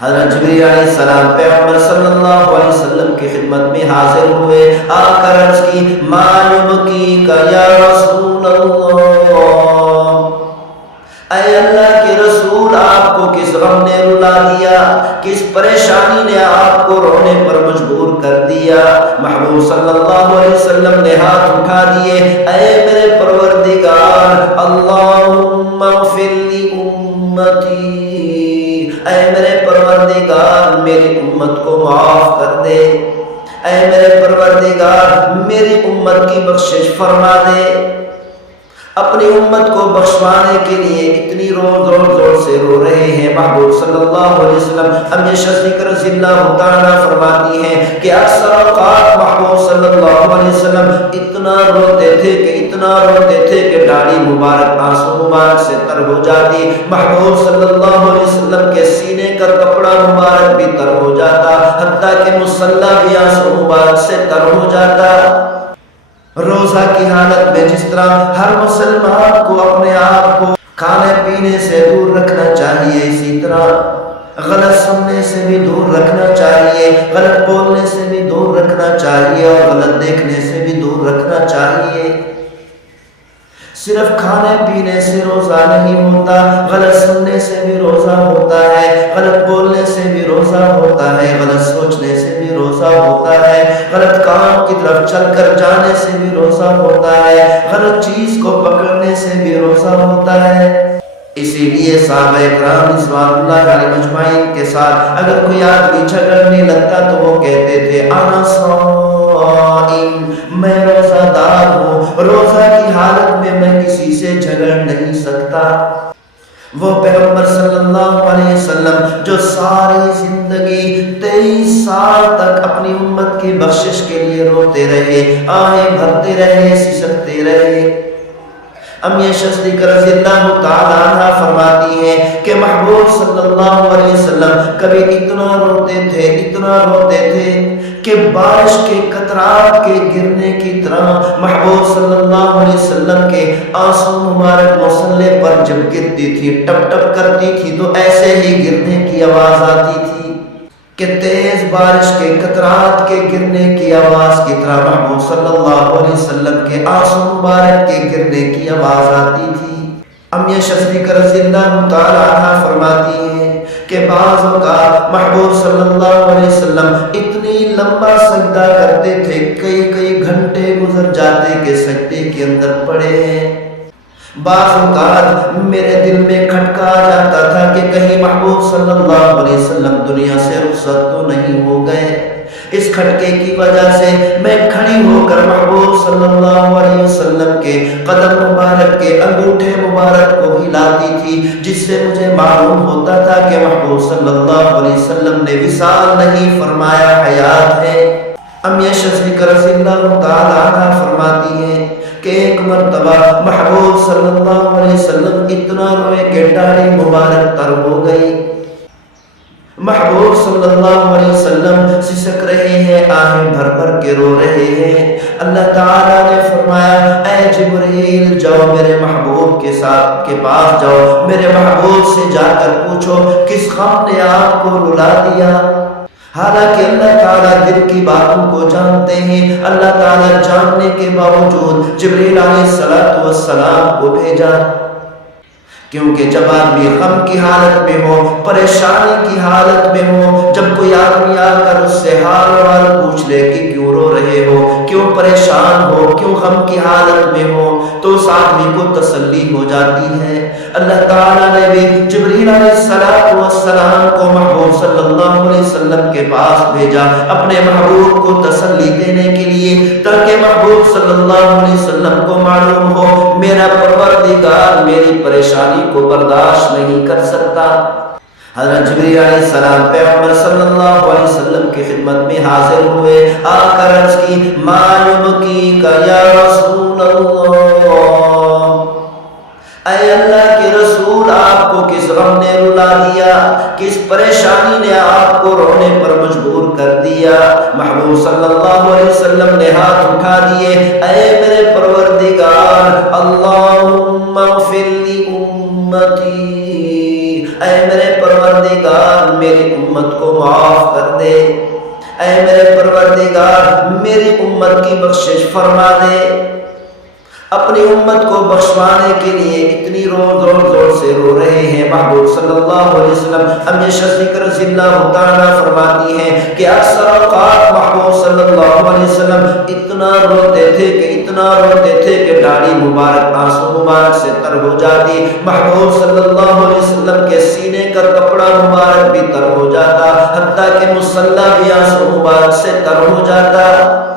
حضرت جبریل علیہ السلام پیغمبر صلی اللہ علیہ وسلم کی خدمت میں حاضر ہوئے، آ کر عرض کی ما یبکیک یا رسول اللہ، اے اللہ کے رسول آپ کو کس غم نے رلا دیا، کس پریشانی نے آپ کو رونے پر مجبور کر دیا؟ محبوب صلی اللہ علیہ وسلم نے ہاتھ اٹھا دیے، اے میرے پروردگار اللہم اغفر لی امتی، اے میرے پروردگار میری امت کو معاف کر دے، اے میرے پروردگار میری امت کی بخشش فرما دے۔ اپنی امت کو بخشوانے کے لیے اتنی زور سے رو رہے ہیں۔ محبوب صلی اللہ علیہ وسلم امی صدیقہ رضی اللہ تعالیٰ فرماتی ہیں کہ اکثر اوقات محبوب صلی اللہ علیہ وسلم اتنا روتے تھے کہ داڑھی مبارک آنسو مبارک سے تر ہو جاتی، محبوب صلی اللہ علیہ وسلم کے سینے کا کپڑا مبارک بھی تر ہو جاتا، حتیٰ کہ مصلی بھی آنسو مبارک سے تر ہو جاتا۔ روزہ کی حالت میں جس طرح ہر مسلمان کو اپنے آپ کو کھانے پینے سے دور رکھنا چاہیے، اسی طرح غلط سننے سے بھی دور رکھنا چاہیے، غلط بولنے سے بھی دور رکھنا چاہیے اور غلط دیکھنے سے بھی دور رکھنا چاہیے۔ صرف کھانے پینے سے روزہ نہیں ہوتا، غلط سننے سے بھی روزہ ہوتا ہے، غلط بولنے سے بھی روزہ ہوتا ہے، غلط سوچنے سے بھی روزہ ہوتا ہے، غلط کام کی طرف چل کر جانے سے بھی روزہ ہوتا ہے، غلط چیز کو پکڑنے سے بھی روزہ ہوتا ہے۔ اسی لیے صحابہ اکرام رضوان اللہ علیہم اجمعین کے ساتھ اگر کوئی آدمی جھگڑنے لگتا تو وہ کہتے تھے انا صائم، میں روزہ دار ہوں، روزہ کی حالت میں میں کسی سے جھگڑ نہیں سکتا۔ وہ پیغمبر صلی اللہ علیہ وسلم جو ساری زندگی 23 سال تک اپنی امت کی بخشش کے لیے روتے رہے، آہیں بھرتے رہے، سسکتے رہے۔ امی صدیقہ رضی اللہ تعالیٰ عنہ فرماتی ہیں کہ محبوب صلی اللہ علیہ وسلم کبھی اتنا روتے تھے کہ بارش کے قطرات کے گرنے کی طرح محبوب صلی اللہ علیہ وسلم کے آنسو مبارک مصلی پر جب گرتی تھی، ٹپ ٹپ کرتی تھی تو ایسے ہی گرنے کی آواز آتی تھی کہ تیز بارش کے قطرات کے گرنے کی آواز کی طرح محبوب صلی اللہ علیہ وسلم کے آنسو مبارک کے گرنے کی آواز آتی تھی۔ امی صدیقہ رضی اللہ تعالیٰ عنہ فرماتی ہیں کہ بعض اوقات محبوب صلی اللہ علیہ وسلم اتنی لمبا سجدہ کرتے تھے، کئی گھنٹے گزر جاتے کہ سجدے کے اندر پڑے ہیں۔ بعض اوقات میرے دل میں کھٹکا آ جاتا تھا کہ کہیں محبوب صلی اللہ علیہ وسلم دنیا سے رخصت تو نہیں ہو گئے۔ اس کھٹکے کی وجہ سے میں کھڑی ہو کر محبوب صلی اللہ علیہ وسلم کے قدم مبارک کے انگوٹھے مبارک کو ہلاتی تھی، جس سے مجھے معلوم ہوتا تھا کہ محبوب صلی اللہ علیہ وسلم نے وصال نہیں فرمایا، حیات ہے۔ امی صدیقہ رضی اللہ تعالیٰ عنہ فرماتی ہیں کہ ایک مرتبہ محبوب صلی اللہ علیہ وسلم اتنا روئے کہ داڑھی مبارک تر ہو گئی۔ محبوب صلی اللہ علیہ وسلم سسک رہے ہیں، آہیں بھر بھر کے رو رہے ہیں۔ اللہ تعالیٰ نے فرمایا اے جبریل جاؤ میرے محبوب کے پاس جاؤ، میرے محبوب سے جا کر پوچھو کس غم نے آپ کو رلا دیا۔ حالانکہ اللہ تعالیٰ دل کی باتوں کو جانتے ہیں، اللہ تعالیٰ جاننے کے باوجود جبریل علیہ السلام کو بھیجا، کیونکہ جب آدمی غم کی حالت میں ہو، پریشانی کی حالت میں ہو، جب کوئی آدمی آ کر اس سے حال پوچھ لے کہ کیوں رو رہے ہو، کیوں پریشان ہو، کیوں غم کی حالت میں ہو، تو اس آدمی کو تسلی ہو جاتی ہے۔ اللہ تعالیٰ نے بھی جبریل علیہ السلام کو محبوب صلی اللہ علیہ وسلم کے پاس بھیجا اپنے محبوب کو تسلی دینے کے لیے، تاکہ محبوب صلی اللہ علیہ وسلم کو معلوم ہو میرا پروردگار میری پریشانی کو برداشت نہیں کر سکتا۔ حضرت جبریل علیہ السلام پیغمبر صلی اللہ علیہ وسلم کی خدمت میں حاضر ہوئے، آ کر عرض کی ما یبکیک یا رسول اللہ، اے اللہ کے رسول آپ کو کس غم نے رلا دیا، کس پریشانی نے آپ کو رونے پر مجبور کر دیا؟ محبوب صلی اللہ علیہ وسلم نے ہاتھ اٹھا دیے، اے میرے پروردگار اللہم اغفر لی امتی، اے میرے پروردگار میری امت کو معاف کر دے، اے میرے پروردگار میری امت کی بخشش فرما دے۔ اپنی امت کو بخشوانے کے لیے اتنی زور سے رو رہے ہیں۔ محبوب صلی اللہ علیہ وسلم ہمیشہ ذکر رضی اللہ تعالیٰ فرماتی ہیں کہ اکثر اوقات محبوب صلی اللہ علیہ وسلم اتنا روتے تھے کہ داڑھی مبارک آنسو مبارک سے تر ہو جاتی، محبوب صلی اللہ علیہ وسلم کے سینے کا کپڑا مبارک بھی تر ہو جاتا، حتیٰ کہ مصلی بھی آنسو مبارک سے تر ہو جاتا۔